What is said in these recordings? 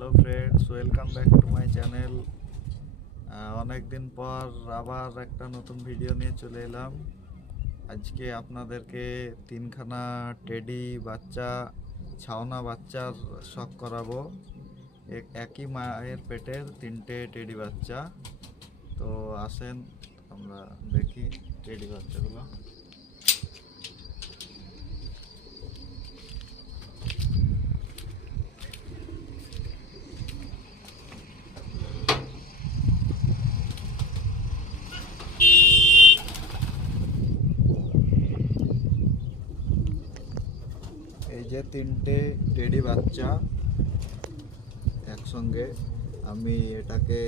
Hello friends, welcome back to my channel. অনেক দিন পর আবার একটা নতুন ভিডিও নিয়ে চলে এলাম। আজকে আপনাদেরকে তিনখানা টেডি বাচ্চা, ছাওনা বাচ্চার শখ করাবো। একই মায়ের পেটের তিনটে টেডি বাচ্চা। তো আসেন আমরা দেখি টেডি বাচ্চাগুলো। এই যে তিনটে টেডি বাচ্চা একসঙ্গে, আমি এটাকে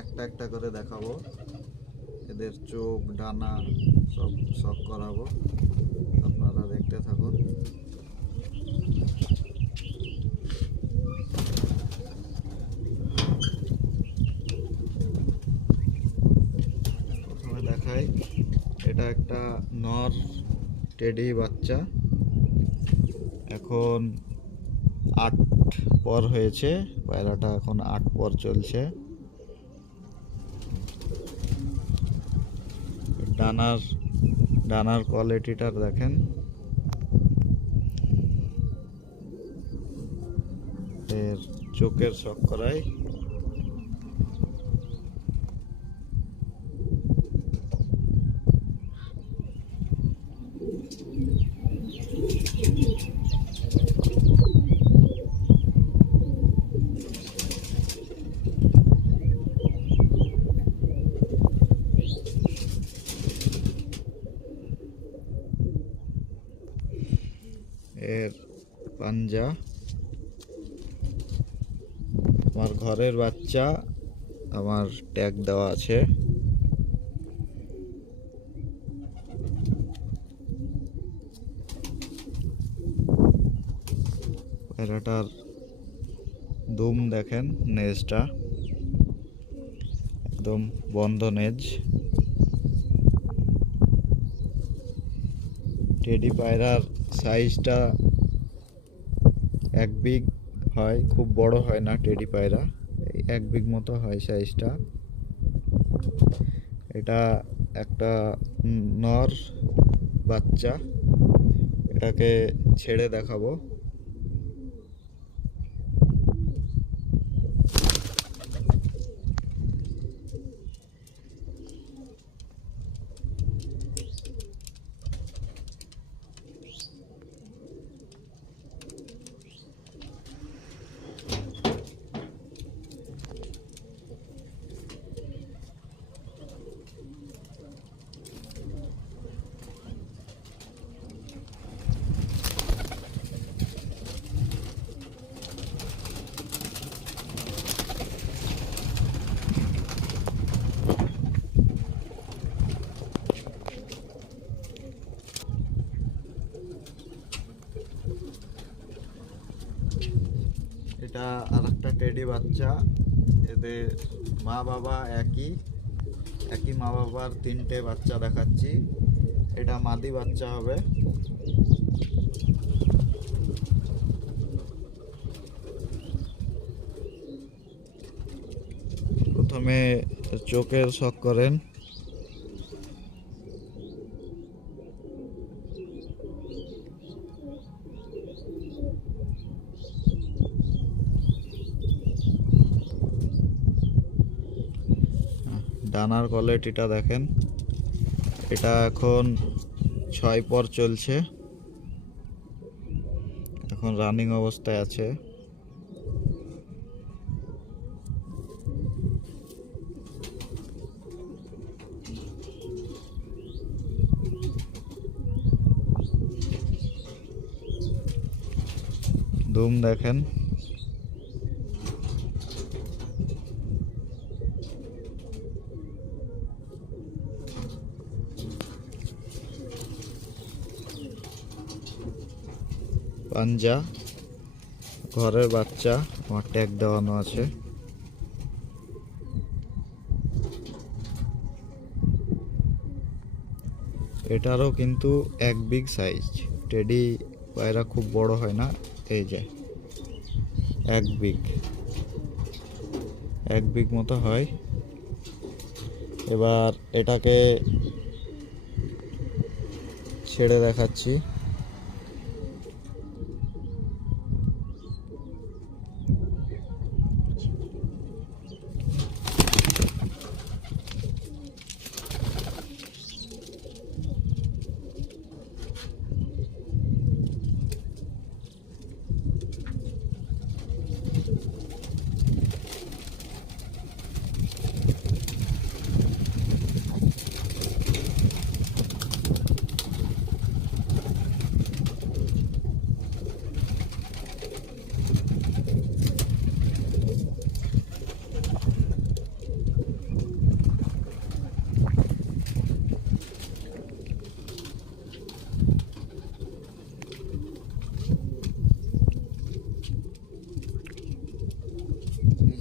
একটা একটা করে দেখাবো। এদের চোখ, ডানা সব শখ করাবো, আপনারা দেখতে থাকুন। প্রথমে দেখাই, এটা একটা নর টেডি বাচ্চা, এখন 8 পর হয়েছে। পায়রাটা এখন 8 পর চলছে। ডানার কোয়ালিটিটা দেখেন। এর চোখের শখ করাই। এর পাঞ্জা। আমার ঘরের বাচ্চা, আমার ট্যাগ দেওয়া আছে। পায়রাটার দুম দেখেন, নেজটা একদম বন্ধ নেজ। টেডি পায়রার সাইজটা 1 বিগ হয়, খুব বড় হয় না। টেডি পায়রা 1 বিগ মতো হয় সাইজটা। এটা একটা নর বাচ্চা, এটাকে ছেড়ে দেখাবো। এটা আরেকটা টেডি বাচ্চা। এদের মা বাবা একই মা বাবার 3টে বাচ্চা দেখাচ্ছি। এটা মাদি বাচ্চা হবে। প্রথমে চোখের শখ করেন। ডানার কোয়ালিটিটা দেখেন। এটা এখন 6 পর চলছে, এখন রানিং অবস্থায় আছে। দুম দেখেন। পাঞ্জা, ঘরের বাচ্চা, আমার ট্যাগ দেওয়ানো আছে। এটারও কিন্তু 1 বিগ সাইজ। টেডি পায়রা খুব বড় হয় না। এই যে এক বিঘ মতো হয়। এবার এটাকে ছেড়ে দেখাচ্ছি।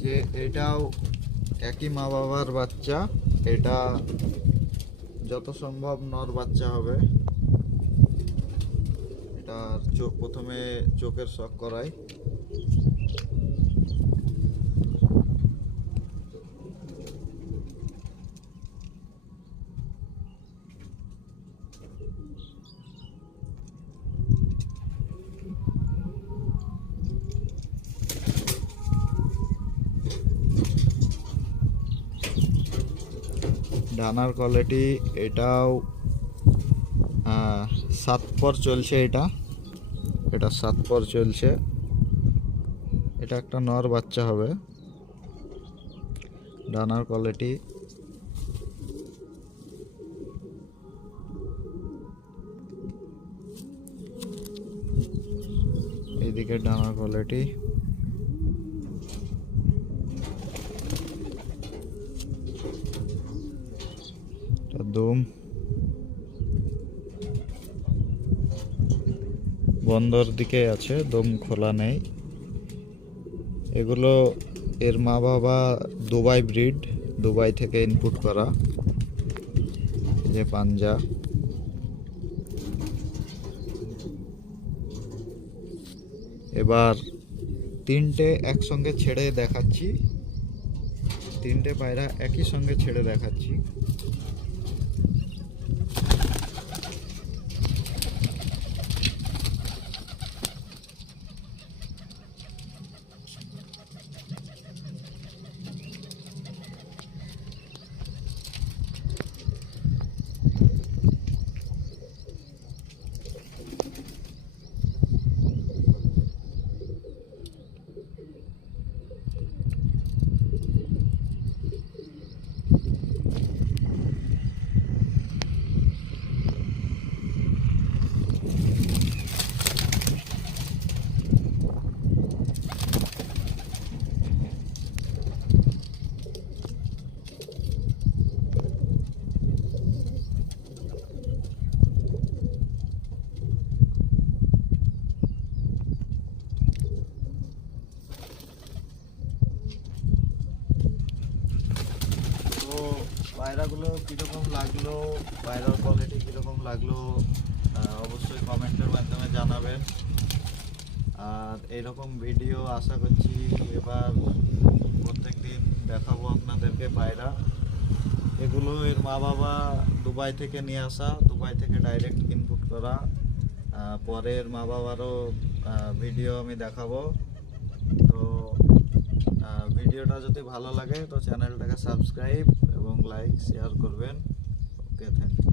যে এটাও একই মা বাবার বাচ্চা, এটা যত সম্ভব নর বাচ্চা হবে। এটা প্রথমে চোখের শক করাই। ডানার কোয়ালিটি এটাও 7 পর চলছে। এটা 7 পর চলছে। এটা একটা নর বাচ্চা হবে। ডানার কোয়ালিটি এইদিকে ডানার কোয়ালিটি দুম বন্দর দিকে আছে, দম খোলা নেই। এগুলো এর মা বাবা দুবাই ব্রিড, দুবাই থেকে ইনপুট করা। যে পাঞ্জা, এবার তিনটে একসঙ্গে ছেড়ে দেখাচ্ছি। তিনটে পায়রা একই সঙ্গে ছেড়ে দেখাচ্ছি। পায়রাগুলো কীরকম লাগলো, পায়রার কোয়ালিটি কীরকম লাগলো অবশ্যই কমেন্টের মাধ্যমে জানাবেন। আর এরকম ভিডিও আশা করছি এবার প্রত্যেক দিন দেখাবো আপনাদেরকে পায়রা। এগুলো এর মা বাবা দুবাই থেকে নিয়ে আসা, দুবাই থেকে ডাইরেক্ট ইনপুট করা। পরের মা বাবারও ভিডিও আমি দেখাবো। তো ভিডিওটা যদি ভালো লাগে তো চ্যানেলটাকে সাবস্ক্রাইব এবং লাইক শেয়ার করবেন। ওকে, থ্যাংক ইউ।